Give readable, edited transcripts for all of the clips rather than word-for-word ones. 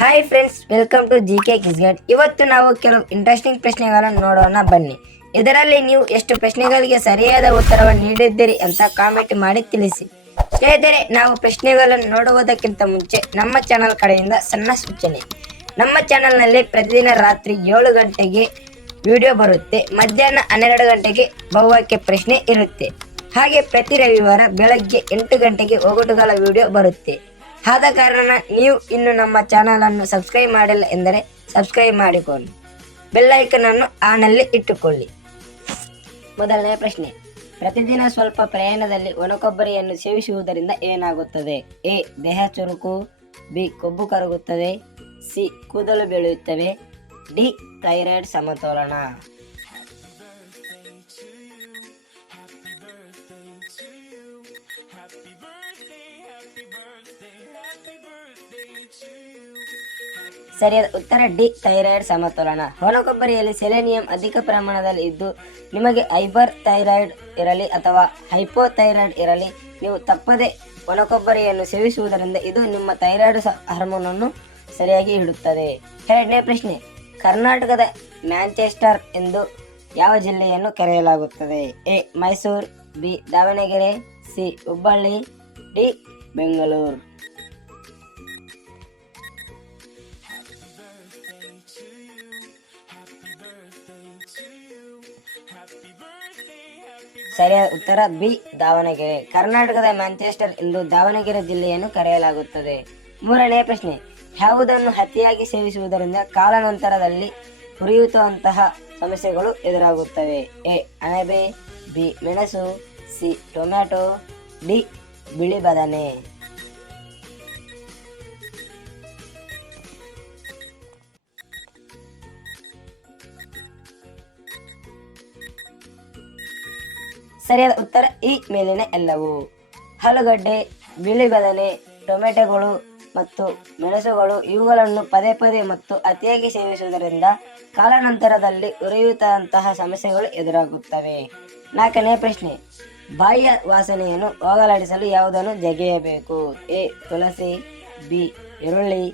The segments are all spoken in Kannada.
Hi friends, welcome to GK kiss guide. ಇವತ್ತು ನಾವು ಕೆಲವು ಇಂಟ್ರೆಸ್ಟಿಂಗ್ ಪ್ರಶ್ನೆಗಳನ್ನು ನೋಡೋಣ ಬನ್ನಿ. ಇದರಲ್ಲಿ ನೀವು ಎಷ್ಟು ಪ್ರಶ್ನೆಗಳಿಗೆ ಸರಿಯಾದ ಉತ್ತರವನ್ನು ನೀಡಿದ್ದೀರಿ ಅಂತ ಕಾಮೆಂಟ್ ಮಾಡಿ ತಿಳಿಸಿ. ಸ್ನೇಹಿತರೆ, ನಾವು ಪ್ರಶ್ನೆಗಳನ್ನು ನೋಡುವುದಕ್ಕಿಂತ ಮುಂಚೆ ನಮ್ಮ ಚಾನಲ್ ಕಡೆಯಿಂದ ಸಣ್ಣ ಸೂಚನೆ. ನಮ್ಮ ಚಾನಲ್ನಲ್ಲಿ ಪ್ರತಿದಿನ ರಾತ್ರಿ 7 ಗಂಟೆಗೆ ವಿಡಿಯೋ ಬರುತ್ತೆ. ಮಧ್ಯಾಹ್ನ 12 ಗಂಟೆಗೆ ಬಹುವಾಕ್ಯ ಪ್ರಶ್ನೆ ಇರುತ್ತೆ. ಹಾಗೆ ಪ್ರತಿ ರವಿವಾರ ಬೆಳಗ್ಗೆ 8 ಗಂಟೆಗೆ ಒಗಟುಗಳ ವಿಡಿಯೋ ಬರುತ್ತೆ. ಆದ ಕಾರಣ ನೀವು ಇನ್ನು ನಮ್ಮ ಚಾನಲ್ ಅನ್ನು ಸಬ್ಸ್ಕ್ರೈಬ್ ಮಾಡಿಲ್ಲ ಎಂದರೆ ಸಬ್ಸ್ಕ್ರೈಬ್ ಮಾಡಿಕೊಳ್ಳಿ, ಬೆಲ್ ಐಕನ್ ಅನ್ನು ಆನಲ್ಲಿ ಇಟ್ಟುಕೊಳ್ಳಿ. ಮೊದಲನೇ ಪ್ರಶ್ನೆ, ಪ್ರತಿದಿನ ಸ್ವಲ್ಪ ಪ್ರಯಾಣದಲ್ಲಿ ಒಣಕೊಬ್ಬರಿಯನ್ನು ಸೇವಿಸುವುದರಿಂದ ಏನಾಗುತ್ತದೆ? ಎ. ದೇಹ ಚುರುಕು. ಬಿ. ಕೊಬ್ಬು ಕರಗುತ್ತದೆ. ಸಿ. ಕೂದಲು ಬೆಳೆಯುತ್ತವೆ. ಡಿ. ಥೈರಾಯ್ಡ್ ಸಮತೋಲನ. ಸರಿಯಾದ ಉತ್ತರ ಡಿ. ಥೈರಾಯ್ಡ್ ಸಮತೋಲನ. ಒಣಕೊಬ್ಬರಿಯಲ್ಲಿ ಸೆಲೆನಿಯಂ ಅಧಿಕ ಪ್ರಮಾಣದಲ್ಲಿ ಇದ್ದು ನಿಮಗೆ ಹೈಪರ್ ಥೈರಾಯ್ಡ್ ಇರಲಿ ಅಥವಾ ಹೈಪೋಥೈರಾಯ್ಡ್ ಇರಲಿ, ನೀವು ತಪ್ಪದೆ ಒಣಕೊಬ್ಬರಿಯನ್ನು ಸೇವಿಸುವುದರಿಂದ ಇದು ನಿಮ್ಮ ಥೈರಾಯ್ಡ್ ಹಾರ್ಮೋನನ್ನು ಸರಿಯಾಗಿ ಇಡುತ್ತದೆ. ಎರಡನೇ ಪ್ರಶ್ನೆ, ಕರ್ನಾಟಕದ ಮ್ಯಾಂಚೆಸ್ಟರ್ ಎಂದು ಯಾವ ಜಿಲ್ಲೆಯನ್ನು ಕರೆಯಲಾಗುತ್ತದೆ? A. Mysuru. B. Davanagere. C. Hubballi. D. Bengaluru. ಸರಿಯಾದ ಉತ್ತರ ಬಿ. ದಾವಣಗೆರೆ. ಕರ್ನಾಟಕದ ಮ್ಯಾಂಚೆಸ್ಟರ್ ಎಂದು ದಾವಣಗೆರೆ ಜಿಲ್ಲೆಯನ್ನು ಕರೆಯಲಾಗುತ್ತದೆ. ಮೂರನೇ ಪ್ರಶ್ನೆ, ಯಾವುದನ್ನು ಅತಿಯಾಗಿ ಸೇವಿಸುವುದರಿಂದ ಕಾಲಾನಂತರದಲ್ಲಿ ಉರಿಯೂತಂತಹ ಸಮಸ್ಯೆಗಳು ಎದುರಾಗುತ್ತವೆ? ಎ. ಅಣಬೆ. ಬಿ. ಮೆಣಸು. ಸಿ. ಟೊಮ್ಯಾಟೊ. ಡಿ. ಬಿಳಿ ಬದನೆ. ಸರಿಯಾದ ಉತ್ತರ ಈ ಮೇಲಿನ ಎಲ್ಲವೂ. ಆಲೂಗಡ್ಡೆ, ಬಿಳಿ ಬದನೆ, ಟೊಮೆಟೊಗಳು ಮತ್ತು ಮೆಣಸುಗಳು ಇವುಗಳನ್ನು ಪದೇ ಪದೇ ಮತ್ತು ಅತಿಯಾಗಿ ಸೇವಿಸುವುದರಿಂದ ಕಾಲಾನಂತರದಲ್ಲಿ ಉರಿಯೂತಂತಹ ಸಮಸ್ಯೆಗಳು ಎದುರಾಗುತ್ತವೆ. ನಾಲ್ಕನೇ ಪ್ರಶ್ನೆ, ಬಾಯಿಯ ವಾಸನೆಯನ್ನು ಹೋಗಲಾಡಿಸಲು ಯಾವುದನ್ನು ಜಗಿಯಬೇಕು? ಎ. ತುಳಸಿ. ಬಿ. ಈರುಳ್ಳಿ.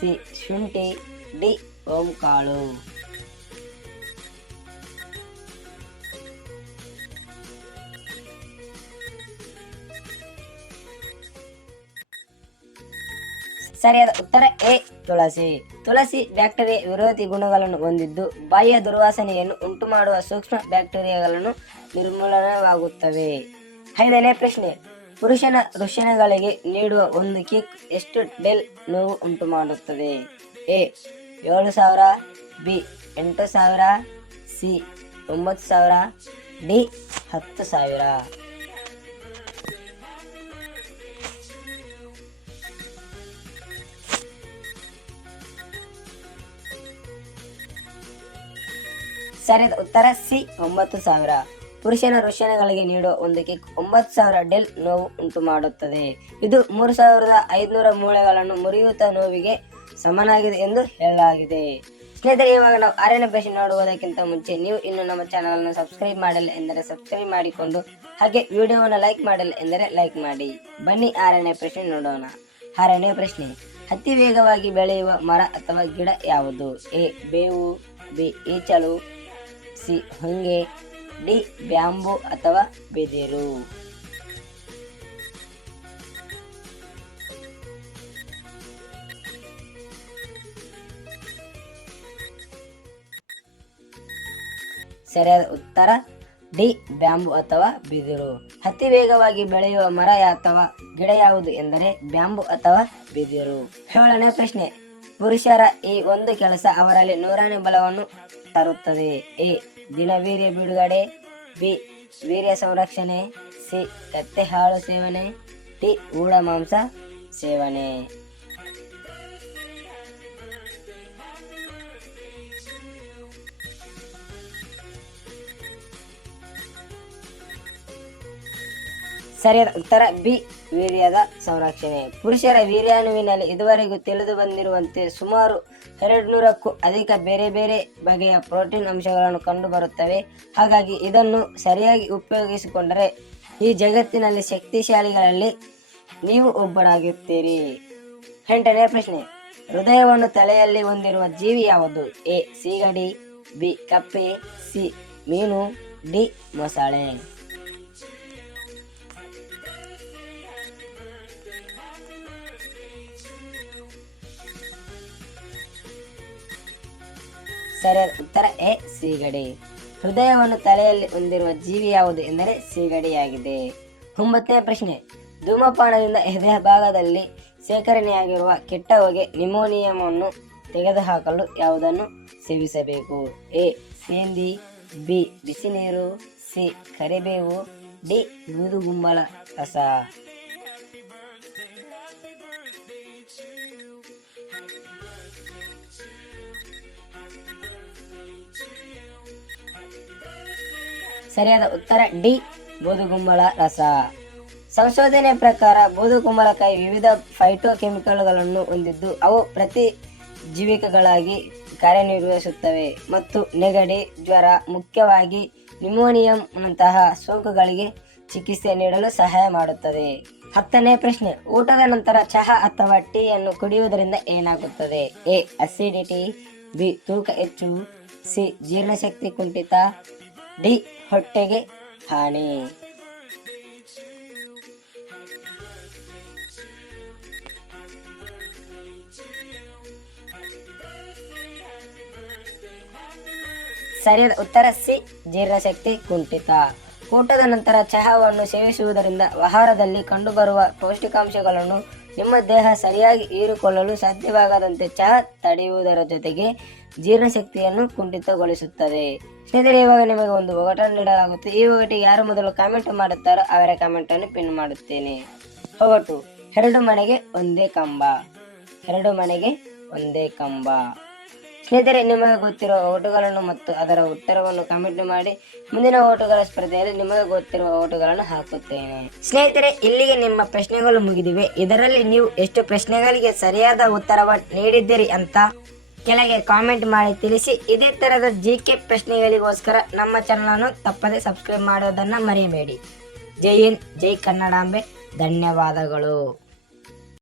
ಸಿ. ಶುಂಠಿ. ಡಿ. ಓಂಕಾಳು. ಸರಿಯಾದ ಉತ್ತರ ಎ. ತುಳಸಿ. ತುಳಸಿ ಬ್ಯಾಕ್ಟೀರಿಯಾ ವಿರೋಧಿ ಗುಣಗಳನ್ನು ಹೊಂದಿದ್ದು ಬಾಯಿಯ ದುರ್ವಾಸನೆಯನ್ನು ಉಂಟು ಮಾಡುವ ಸೂಕ್ಷ್ಮ ಬ್ಯಾಕ್ಟೀರಿಯಾಗಳನ್ನು ನಿರ್ಮೂಲನವಾಗುತ್ತವೆ. ಐದನೇ ಪ್ರಶ್ನೆ, ಪುರುಷನ ವೃಷಣಗಳಿಗೆ ನೀಡುವ ಒಂದು ಕಿಕ್ ಎಷ್ಟು ಡೆಲ್ ನೋವು ಉಂಟು ಮಾಡುತ್ತದೆ? ಎ. 7,000. ಬಿ. 8,000. ಸಿ. 9,000. ಡಿ. 10,000. ಸರಿಯಾದ ಉತ್ತರ ಸಿ. 9,000. ಪುರುಷನ ವೃಷಣಗಳಿಗೆ ನೀಡುವ ಒಂದು ಕಿಕ್ 9,000 ಡೆಲ್ ನೋವು ಉಂಟು ಮಾಡುತ್ತದೆ. ಇದು 3,500 ಮೂಳೆಗಳನ್ನು ಮುರಿಯೂತ ನೋವಿಗೆ ಸಮನಾಗಿದೆ ಎಂದು ಹೇಳಲಾಗಿದೆ. ಸ್ನೇಹಿತರೆ, ಇವಾಗ ನಾವು 6ನೇ ಪ್ರಶ್ನೆ ನೋಡುವುದಕ್ಕಿಂತ ಮುಂಚೆ ನೀವು ಇನ್ನು ನಮ್ಮ ಚಾನಲ್ ಅನ್ನು ಸಬ್ಸ್ಕ್ರೈಬ್ ಮಾಡಿಲ್ಲ ಎಂದರೆ ಸಬ್ಸ್ಕ್ರೈಬ್ ಮಾಡಿಕೊಂಡು ಹಾಗೆ ವಿಡಿಯೋವನ್ನು ಲೈಕ್ ಮಾಡಿಲ್ಲ ಎಂದರೆ ಲೈಕ್ ಮಾಡಿ. ಬನ್ನಿ 6ನೇ ಪ್ರಶ್ನೆ ನೋಡೋಣ. 6ನೇ ಪ್ರಶ್ನೆ, ಅತಿ ವೇಗವಾಗಿ ಬೆಳೆಯುವ ಮರ ಅಥವಾ ಗಿಡ ಯಾವುದು? ಎ. ಬೇವು. ಬಿ. ಈಚಲು. ಸಿ. ಹೊಂಗೆ. ಡಿ. ಬ್ಯಾಂಬು ಅಥವಾ ಬಿದಿರು. ಸರಿಯಾದ ಉತ್ತರ ಡಿ. ಬ್ಯಾಂಬು ಅಥವಾ ಬಿದಿರು. ಅತಿ ವೇಗವಾಗಿ ಬೆಳೆಯುವ ಮರ ಅಥವಾ ಗಿಡ ಯಾವುದು ಎಂದರೆ ಬ್ಯಾಂಬು ಅಥವಾ ಬಿದಿರು. 7ನೇ ಪ್ರಶ್ನೆ, ಪುರುಷರ ಈ ಒಂದು ಕೆಲಸ ಅವರಲ್ಲಿ ನೂರಾಣಿ ಬಲವನ್ನು ತರುತ್ತದೆ. ಎ. ದಿನವೀರ್ಯ ಬಿಡುಗಡೆ. ಬಿ. ವೀರ್ಯ ಸಂರಕ್ಷಣೆ. ಸಿ. ಕತ್ತೆ ಹಾಳು ಸೇವನೆ. ಡಿ. ಊಳ ಮಾಂಸ ಸೇವನೆ. ಸರಿಯಾದ ಉತ್ತರ ಬಿ. ವೀರ್ಯದ ಸಂರಕ್ಷಣೆ. ಪುರುಷರ ವೀರ್ಯಾಣುವಿನಲ್ಲಿ ಇದುವರೆಗೂ ತಿಳಿದು ಬಂದಿರುವಂತೆ ಸುಮಾರು 200ಕ್ಕೂ ಅಧಿಕ ಬೇರೆ ಬೇರೆ ಬಗೆಯ ಪ್ರೋಟೀನ್ ಅಂಶಗಳನ್ನು ಕಂಡು ಬರುತ್ತವೆ. ಹಾಗಾಗಿ ಇದನ್ನು ಸರಿಯಾಗಿ ಉಪಯೋಗಿಸಿಕೊಂಡರೆ ಈ ಜಗತ್ತಿನಲ್ಲಿ ಶಕ್ತಿಶಾಲಿಗಳಲ್ಲಿ ನೀವು ಒಬ್ಬರಾಗಿರ್ತೀರಿ. 8ನೇ ಪ್ರಶ್ನೆ, ಹೃದಯವನ್ನು ತಲೆಯಲ್ಲಿ ಹೊಂದಿರುವ ಜೀವಿ ಯಾವುದು? ಎ ಸೀಗಡಿ, ಬಿ ಕಪ್ಪೆ, ಸಿ ಮೀನು, ಡಿ ಮೊಸಳೆ. ಸರಿಯಾದ ಉತ್ತರ ಎ ಸೀಗಡಿ. ಹೃದಯವನ್ನು ತಲೆಯಲ್ಲಿ ಹೊಂದಿರುವ ಜೀವಿ ಯಾವುದು ಎಂದರೆ ಸೀಗಡಿಯಾಗಿದೆ. 9ನೇ ಪ್ರಶ್ನೆ. ಧೂಮಪಾನದಿಂದ ಹೃದಯ ಭಾಗದಲ್ಲಿ ಶೇಖರಣೆಯಾಗಿರುವ ಕೆಟ್ಟ ಹೊಗೆ ನಿಮೋನಿಯಮನ್ನು ತೆಗೆದುಹಾಕಲು ಯಾವುದನ್ನು ಸೇವಿಸಬೇಕು? ಎ ಸೇಂದಿ, ಬಿ ಬಿಸಿ ನೀರು, ಸಿ ಕರಿಬೇವು, ಡಿ ಬೂದುಗುಂಬಳ ರಸ. ಸರಿಯಾದ ಉತ್ತರ ಡಿ ಬೂದುಗುಂಬಳ ರಸ. ಸಂಶೋಧನೆ ಪ್ರಕಾರ ಬೂದುಗುಂಬಳಕಾಯಿ ವಿವಿಧ ಫೈಟೋಕೆಮಿಕಲ್ಗಳನ್ನು ಹೊಂದಿದ್ದು ಅವು ಪ್ರತಿ ಜೀವಿಕಗಳಾಗಿ ಕಾರ್ಯನಿರ್ವಹಿಸುತ್ತವೆ ಮತ್ತು ನೆಗಡಿ, ಜ್ವರ, ಮುಖ್ಯವಾಗಿ ನಿಮೋನಿಯಂನಂತಹ ಸೋಂಕುಗಳಿಗೆ ಚಿಕಿತ್ಸೆ ನೀಡಲು ಸಹಾಯ ಮಾಡುತ್ತದೆ. 10ನೇ ಪ್ರಶ್ನೆ. ಊಟದ ನಂತರ ಚಹಾ ಅಥವಾ ಟೀಯನ್ನು ಕುಡಿಯುವುದರಿಂದ ಏನಾಗುತ್ತದೆ? ಎ ಅಸಿಡಿಟಿ, ಬಿ ತೂಕ ಹೆಚ್ಚು, ಸಿ ಜೀರ್ಣಶಕ್ತಿ ಕುಂಠಿತ, ಡಿ ಹೊಟ್ಟೆಗೆ ಹಾನಿ. ಸರಿಯಾದ ಉತ್ತರ ಸಿ ಜೀರ್ಣಶಕ್ತಿ ಕುಂಠಿತ. ಊಟದ ನಂತರ ಚಹಾವನ್ನು ಸೇವಿಸುವುದರಿಂದ ಆಹಾರದಲ್ಲಿ ಕಂಡುಬರುವ ಪೌಷ್ಟಿಕಾಂಶಗಳನ್ನು ನಿಮ್ಮ ದೇಹ ಸರಿಯಾಗಿ ಹೀರಿಕೊಳ್ಳಲು ಸಾಧ್ಯವಾಗದಂತೆ ಚಹಾ ತಡೆಯುವುದರ ಜೊತೆಗೆ ಜೀರ್ಣಶಕ್ತಿಯನ್ನು ಕುಂಠಿತಗೊಳಿಸುತ್ತದೆ. ಸ್ನೇಹಿತರೆ, ಇವಾಗ ನಿಮಗೆ ಒಂದು ಒಗಟನ್ನು ನೀಡಲಾಗುತ್ತೆ. ಈ ಒಗಟಿಗೆ ಯಾರು ಮೊದಲು ಕಾಮೆಂಟ್ ಮಾಡುತ್ತಾರೋ ಅವರ ಕಾಮೆಂಟ್ ಅನ್ನು ಪಿನ್ ಮಾಡುತ್ತೇನೆ. ಒಗಟು: ಎರಡು ಮನೆಗೆ ಒಂದೇ ಕಂಬ. ಎರಡು ಮನೆಗೆ ಒಂದೇ ಕಂಬ. ಸ್ನೇಹಿತರೆ, ನಿಮಗೆ ಗೊತ್ತಿರುವ ಓಟುಗಳನ್ನು ಮತ್ತು ಅದರ ಉತ್ತರವನ್ನು ಕಾಮೆಂಟ್ ಮಾಡಿ. ಮುಂದಿನ ಓಟುಗಳ ಸ್ಪರ್ಧೆಯಲ್ಲಿ ನಿಮಗೆ ಗೊತ್ತಿರುವ ಓಟುಗಳನ್ನು ಹಾಕುತ್ತೇನೆ. ಸ್ನೇಹಿತರೆ, ಇಲ್ಲಿಗೆ ನಿಮ್ಮ ಪ್ರಶ್ನೆಗಳು ಮುಗಿದಿವೆ. ಇದರಲ್ಲಿ ನೀವು ಎಷ್ಟು ಪ್ರಶ್ನೆಗಳಿಗೆ ಸರಿಯಾದ ಉತ್ತರವನ್ನು ನೀಡಿದ್ದೀರಿ ಅಂತ ಕೆಳಗೆ ಕಾಮೆಂಟ್ ಮಾಡಿ ತಿಳಿಸಿ. ಇದೇ ತರದ GK ಪ್ರಶ್ನೆಗಳಿಗೋಸ್ಕರ ನಮ್ಮ ಚಾನಲ್ ಅನ್ನು ತಪ್ಪದೆ ಸಬ್ಸ್ಕ್ರೈಬ್ ಮಾಡೋದನ್ನ ಮರೆಯಬೇಡಿ. ಜೈ ಹಿಂದ್, ಜೈ ಕನ್ನಡಾಂಬೆ. ಧನ್ಯವಾದಗಳು.